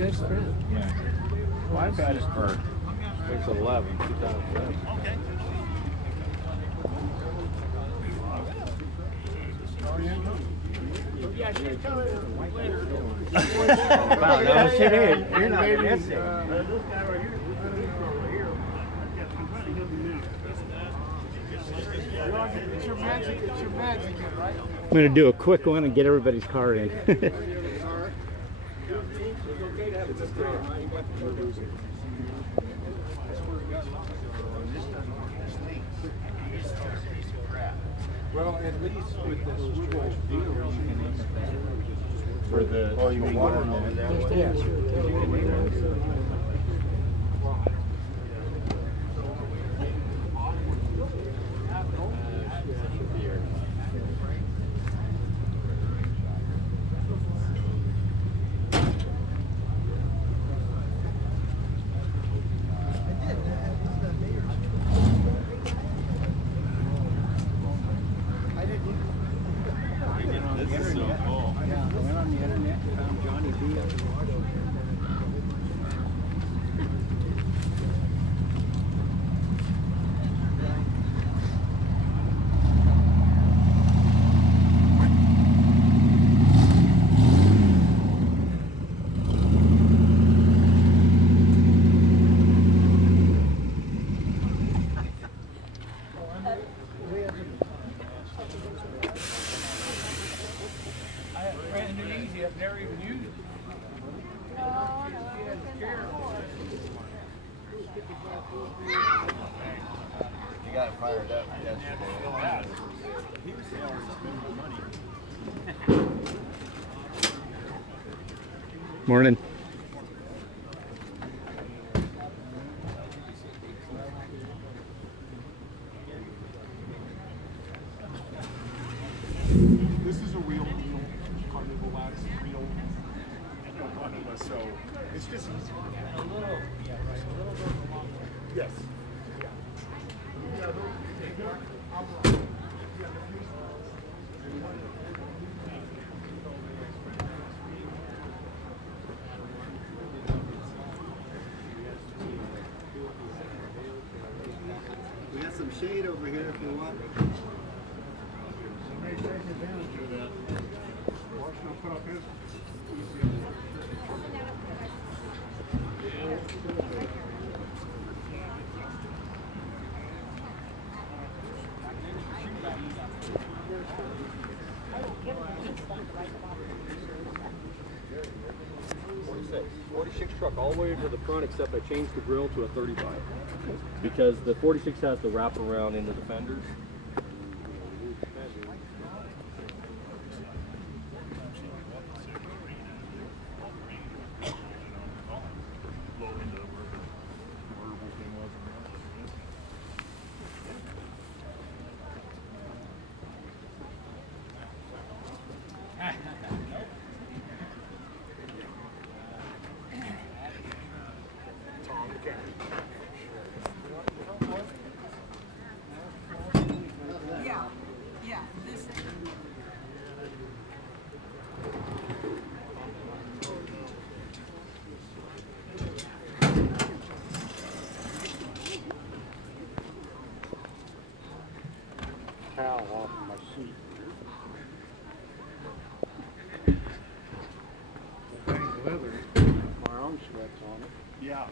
best friend. Yeah. Well, I've had it for since 2011. Yeah, she's coming later. Wow, no, she did. You're not missing. It's your magic, right? I'm going to do a quick one and get everybody's card in. Well, at least with the swivel deal, you can For the Oh, you mean water that way? yeah, sure. This is so cool. Yeah, I went on the internet and found Johnny B up in Washington. I ran it easy. I've never even used it. You got it fired up yesterday. Morning. This is a real Carnival Wax, real Carnival, so it's just easy. Yes. We got some shade over here if you want. '46 truck all the way to the front, except I changed the grill to a 35 because the 46 has the wraparound into the fenders. Yeah, this Towel off my seat. Leather. My arm sweats on it. Yeah.